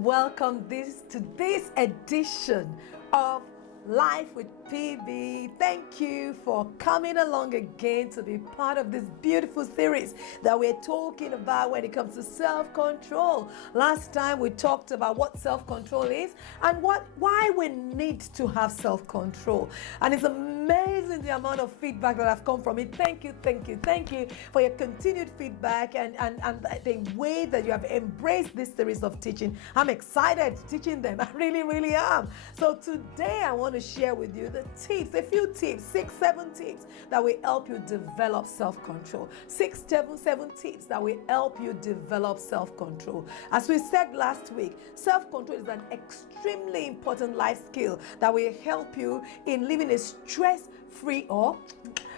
welcome to this edition of Life with PB. Thank you for coming along again to be part of this beautiful series that we're talking about when it comes to self-control. Last time we talked about what self-control is and why we need to have self-control. And it's amazing the amount of feedback that have come from it. Thank you for your continued feedback and the way that you have embraced this series of teaching. I'm excited teaching them. I really am. So today I want to share with you the tips, a few tips, 6-7 tips that will help you develop self-control. 6-7 tips that will help you develop self-control. As we said last week, self-control is an extremely important life skill that will help you in living a stress-free or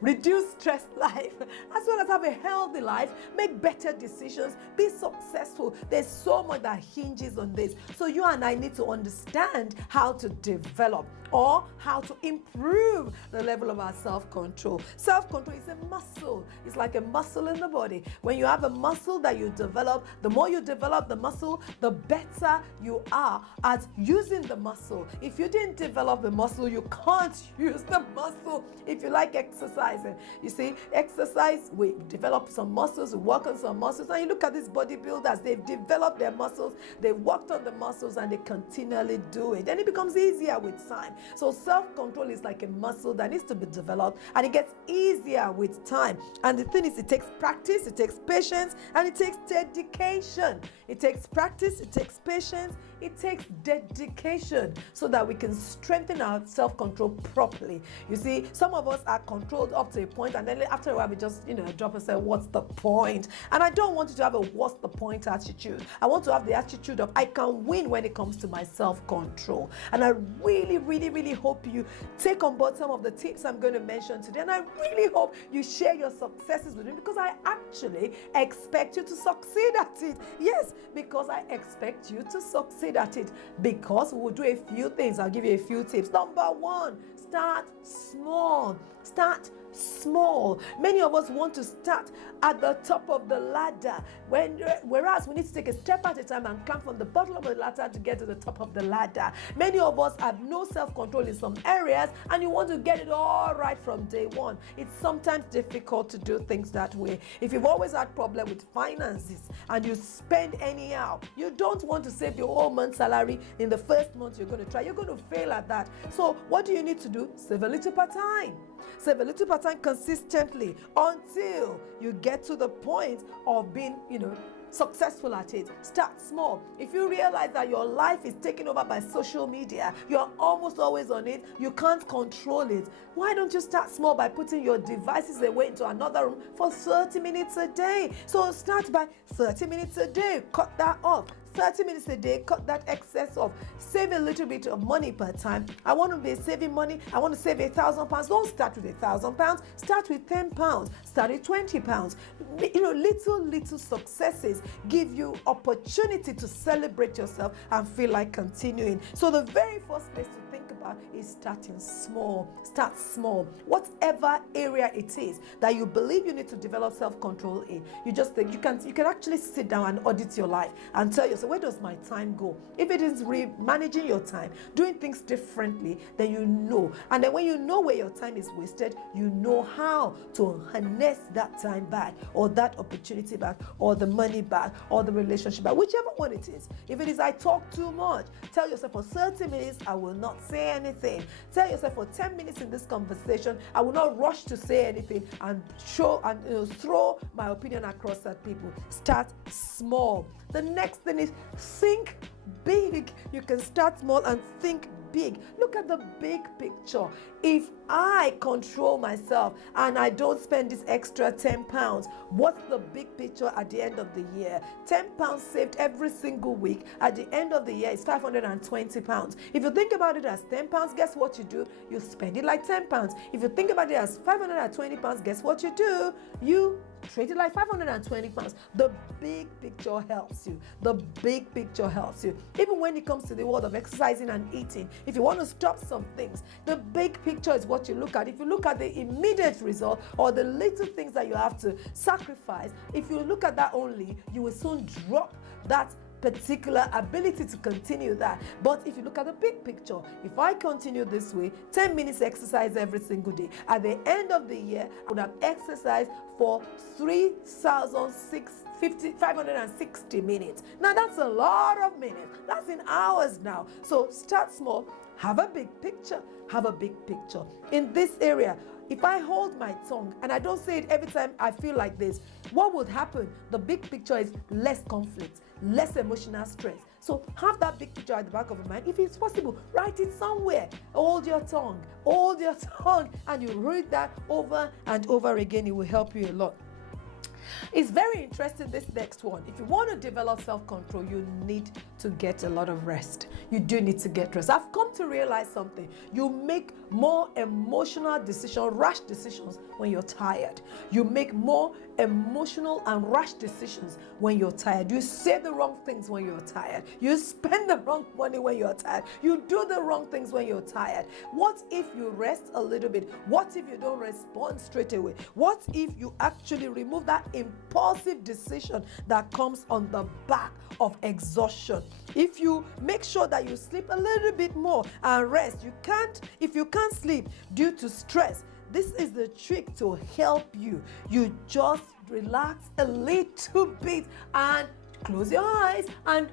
reduce stress life, as well as have a healthy life, make better decisions, be successful. There's so much that hinges on this. So you and I need to understand how to develop or how to improve the level of our self-control. Self-control is a muscle. It's like a muscle in the body. When you have a muscle that you develop, the more you develop the muscle, the better you are at using the muscle. If you didn't develop the muscle, you can't use the muscle. If you like exercising, you see, exercise, we develop some muscles, we work on some muscles, and you look at these bodybuilders, they've developed their muscles, they've worked on the muscles, and they continually do it. Then it becomes easier with time. So self-control is like a muscle that needs to be developed, and it gets easier with time. And the thing is, it takes practice, it takes patience, and it takes dedication. It takes practice, it takes patience, it takes dedication so that we can strengthen our self-control properly. You see, some of us are controlled up to a point, and then after a while we just, drop and say, what's the point? And I don't want you to have a what's the point attitude. I want to have the attitude of I can win when it comes to my self-control. And I really hope you take on board some of the tips I'm going to mention today. And I really hope you share your successes with me, because I actually expect you to succeed at it. Yes, because I expect you to succeed at it, because we will do a few things. I'll give you a few tips. Number one, start small. Start small. Many of us want to start at the top of the ladder, whereas we need to take a step at a time and climb from the bottom of the ladder to get to the top of the ladder. Many of us have no self-control in some areas, and you want to get it all right from day one. It's sometimes difficult to do things that way. If you've always had problem with finances and you spend anyhow, you don't want to save your whole month's salary in the first month you're going to try. You're going to fail at that. So what do you need to do? Save a little per time. Save a little per time consistently until you get to the point of being, successful at it. Start small. If you realize that your life is taken over by social media, you're almost always on it, you can't control it, why don't you start small by putting your devices away into another room for 30 minutes a day? So start by 30 minutes a day. Cut that off. 30 minutes a day, cut that excess off. Save a little bit of money per time. I want to be saving money. I want to save £1,000. Don't start with £1,000. Start with £10. Start with £20. Little successes give you opportunity to celebrate yourself and feel like continuing. So the very first place to think about is starting small. Start small. Whatever area it is that you believe you need to develop self-control in, you just think you can actually sit down and audit your life and tell yourself, where does my time go? If it is managing your time, doing things differently, then you know. And then when you know where your time is wasted, you know how to harness that time back, or that opportunity back, or the money back, or the relationship back, whichever one it is. If it is I talk too much, tell yourself for 30 minutes I will not say anything. Tell yourself for 10 minutes in this conversation I will not rush to say anything and throw my opinion across at people. Start small. The next thing is think big. You can start small and think big. Look at the big picture. If I control myself and I don't spend this extra £10, what's the big picture at the end of the year? £10 saved every single week. At the end of the year, it's £520. If you think about it as £10, guess what you do? You spend it like £10. If you think about it as £520, guess what you do? You treat it like £520. The big picture helps you. The big picture helps you. Even when it comes to the world of exercising and eating, if you want to stop some things, the big picture is what you look at. If you look at the immediate result or the little things that you have to sacrifice, if you look at that only, you will soon drop that particular ability to continue that. But if you look at the big picture, if I continue this way, 10 minutes exercise every single day, at the end of the year, I would have exercised for 560 minutes. Now that's a lot of minutes. That's in hours now. So start small, have a big picture, have a big picture. In this area, if I hold my tongue and I don't say it every time I feel like this, what would happen? The big picture is less conflict, less emotional stress. So have that big picture at the back of your mind. If it's possible, write it somewhere. Hold your tongue, and you read that over and over again. It will help you a lot. It's very interesting, this next one. If you want to develop self-control, you need to get a lot of rest. You do need to get rest. I've come to realize something. You make more emotional decisions, rash decisions when you're tired. You make more emotional and rash decisions when you're tired. You say the wrong things when you're tired. You spend the wrong money when you're tired. You do the wrong things when you're tired. What if you rest a little bit? What if you don't respond straight away? What if you actually remove that impulsive decision that comes on the back of exhaustion? If you make sure that you sleep a little bit more and rest, if you can't sleep due to stress, this is the trick to help you. You just relax a little bit and close your eyes and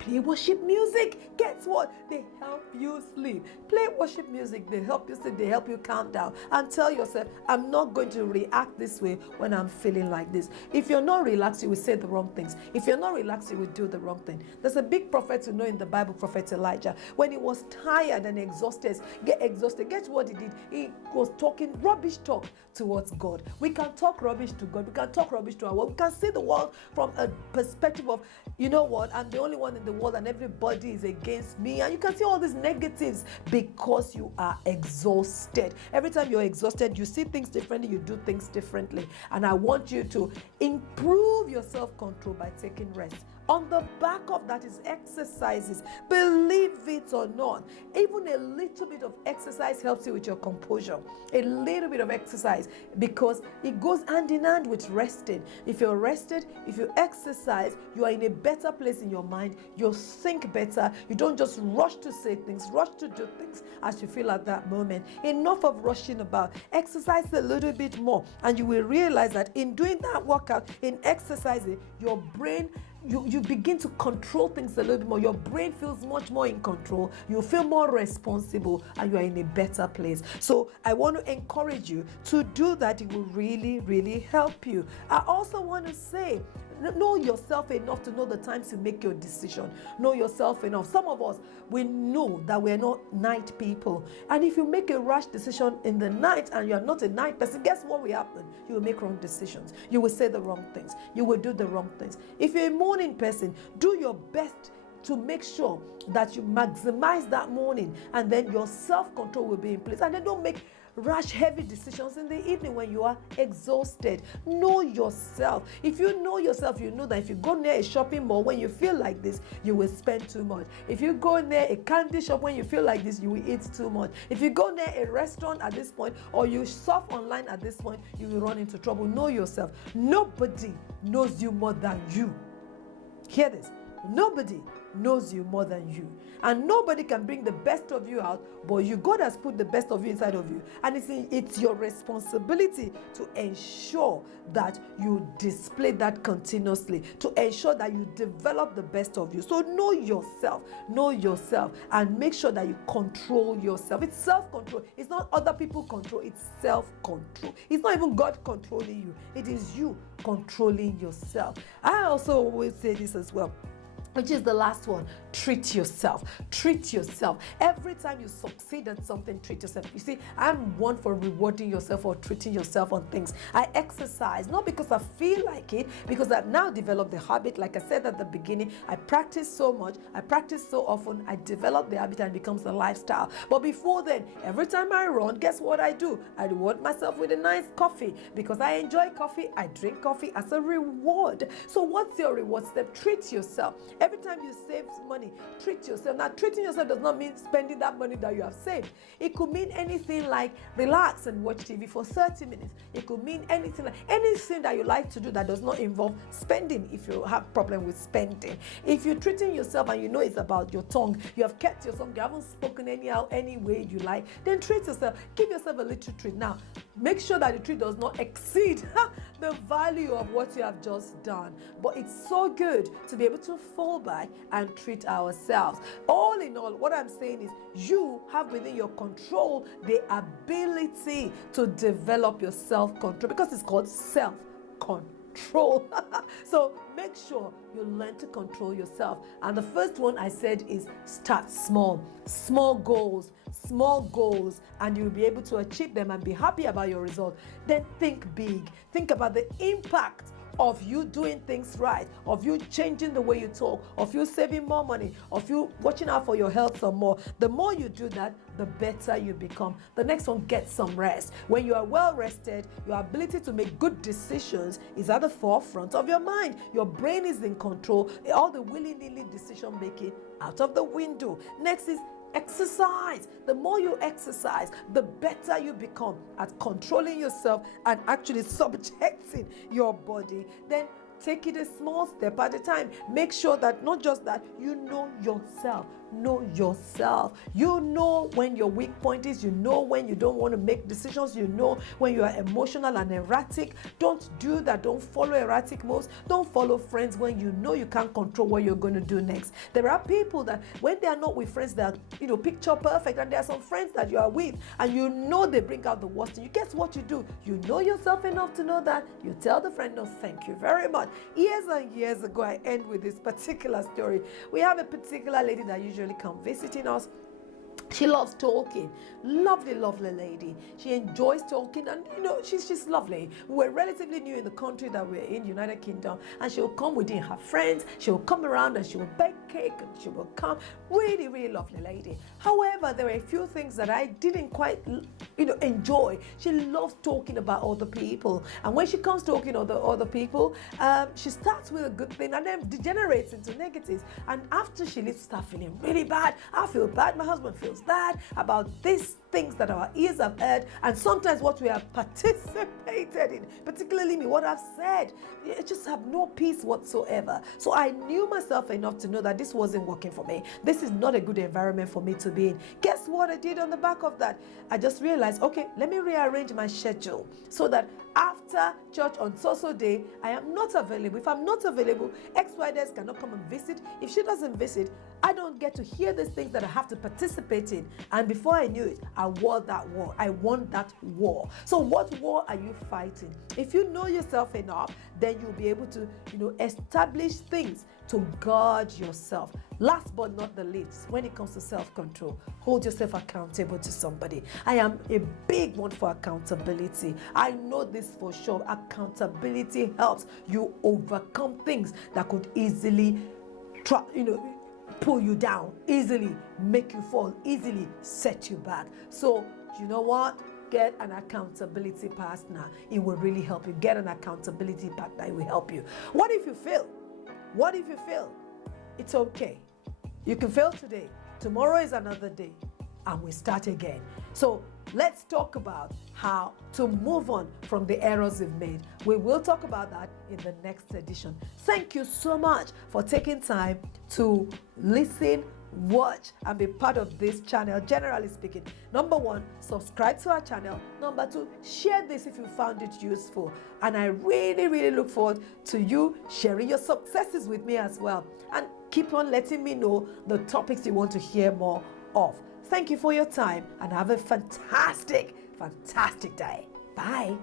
play worship music. Guess what? They help you sleep. Play worship music. They help you sleep. They help you calm down. And tell yourself, I'm not going to react this way when I'm feeling like this. If you're not relaxed, you will say the wrong things. If you're not relaxed, you will do the wrong thing. There's a big prophet you know in the Bible, Prophet Elijah. When he was tired and exhausted, guess what he did? He was talking rubbish talk towards God. We can talk rubbish to God. We can talk rubbish to our world. We can see the world from a perspective of, you know what, I'm the only one in the world and everybody is against me. And you can see all these negatives because you are exhausted. Every time you're exhausted, you see things differently, you do things differently. And I want you to improve your self-control by taking rest. On the back of that is exercises. Believe it or not, even a little bit of exercise helps you with your composure. A little bit of exercise, because it goes hand in hand with resting. If you're rested, if you exercise, you are in a better place in your mind. You think better. You don't just rush to say things, rush to do things as you feel at that moment. Enough of rushing about. Exercise a little bit more, and you will realize that in doing that workout, in exercising, your brain, you begin to control things a little bit more. Your brain feels much more in control. You feel more responsible, and you are in a better place. So I want to encourage you to do that. It will really, really help you. I also want to say, know yourself enough to know the times to make your decision. Know yourself enough. Some of us, we know that we're not night people. And if you make a rash decision in the night and you're not a night person, guess what will happen? You will make wrong decisions. You will say the wrong things. You will do the wrong things. If you're a morning person, do your best to make sure that you maximize that morning, and then your self-control will be in place. And then don't make rash, heavy decisions in the evening when you are exhausted. Know yourself. If you know yourself, you know that if you go near a shopping mall when you feel like this, you will spend too much. If you go near a candy shop when you feel like this, you will eat too much. If you go near a restaurant at this point, or you shop online at this point, you will run into trouble. Know yourself. Nobody knows you more than you. Hear this. Nobody knows you more than you. And nobody can bring the best of you out, but you. God has put the best of you inside of you. And it's your responsibility to ensure that you display that continuously, to ensure that you develop the best of you. So know yourself, and make sure that you control yourself. It's self-control. It's not other people control, it's self-control. It's not even God controlling you. It is you controlling yourself. I also always say this as well, which is the last one. Treat yourself. Treat yourself. Every time you succeed at something, treat yourself. You see, I'm one for rewarding yourself or treating yourself on things. I exercise, not because I feel like it, because I've now developed the habit. Like I said at the beginning, I practice so much, I practice so often, I develop the habit and it becomes a lifestyle. But before then, every time I run, guess what I do? I reward myself with a nice coffee. Because I enjoy coffee, I drink coffee as a reward. So what's your reward step? Treat yourself. Every time you save money, treat yourself. Now, treating yourself does not mean spending that money that you have saved. It could mean anything like relax and watch TV for 30 minutes. It could mean anything that you like to do that does not involve spending if you have problem with spending. If you're treating yourself and you know it's about your tongue, you have kept your tongue, you haven't spoken anyhow, any way you like, then treat yourself. Give yourself a little treat. Now, make sure that the treat does not exceed the value of what you have just done. But it's so good to be able to fall back and treat ourselves. All in all, what I'm saying is you have within your control the ability to develop your self-control, because it's called self-control. So make sure you learn to control yourself. And the first one I said is start small. Small goals, and you'll be able to achieve them and be happy about your result. Then think big. Think about the impact of you doing things right, of you changing the way you talk, of you saving more money, of you watching out for your health some more. The more you do that, the better you become. The next one, get some rest. When you are well rested, your ability to make good decisions is at the forefront of your mind. Your brain is in control. All the willy-nilly decision making out of the window. Next is exercise. The more you exercise, the better you become at controlling yourself and actually subjecting your body. Then take it a small step at a time. Make sure that not just that, you know yourself. Know yourself. You know when your weak point is. You know when you don't want to make decisions. You know when you are emotional and erratic. Don't do that. Don't follow erratic moves. Don't follow friends when you know you can't control what you're going to do next. There are people that when they are not with friends that are, picture perfect, and there are some friends that you are with and you know they bring out the worst in you. Guess what you do? You know yourself enough to know that. You tell the friend, no, thank you very much. Years and years ago, I end with this particular story. We have a particular lady that usually come visiting us. She loves talking. Lovely, lovely lady. She enjoys talking, and she's lovely. We're relatively new in the country that we're in, United Kingdom, and she'll come within her friends. She'll come around and she will bake cake, and she will come. Really, really lovely lady. However, there were a few things that I didn't quite, enjoy. She loves talking about other people, and when she comes talking about other people, she starts with a good thing and then degenerates into negatives. And after she leaves, start feeling really bad. I feel bad. My husband feels bad about these things that our ears have heard, and sometimes what we have participated in, particularly me, what I've said, I just have no peace whatsoever. So I knew myself enough to know that this wasn't working for me. This is not a good environment for me to be in. Guess what I did on the back of that? I just realized, okay, let me rearrange my schedule so that after church on so day, I am not available. If I'm not available, XYZ cannot come and visit. If she doesn't visit, I don't get to hear these things that I have to participate in. And before I knew it, I won that war. I won that war. So what war are you fighting? If you know yourself enough, then you'll be able to, establish things to guard yourself. Last but not the least, when it comes to self-control, hold yourself accountable to somebody. I am a big one for accountability. I know this for sure. Accountability helps you overcome things that could easily pull you down, easily make you fall, easily set you back. So, you know what? Get an accountability partner. It will really help you. Get an accountability partner. It will help you. What if you fail? What if you fail? It's okay. You can fail today. Tomorrow is another day, and we start again. So let's talk about how to move on from the errors you've made. We will talk about that in the next edition. Thank you so much for taking time to listen, watch, and be part of this channel. Generally speaking, number one, subscribe to our channel. Number two, share this if you found it useful. And I really, really look forward to you sharing your successes with me as well. And keep on letting me know the topics you want to hear more of. Thank you for your time, and have a fantastic, fantastic day. Bye.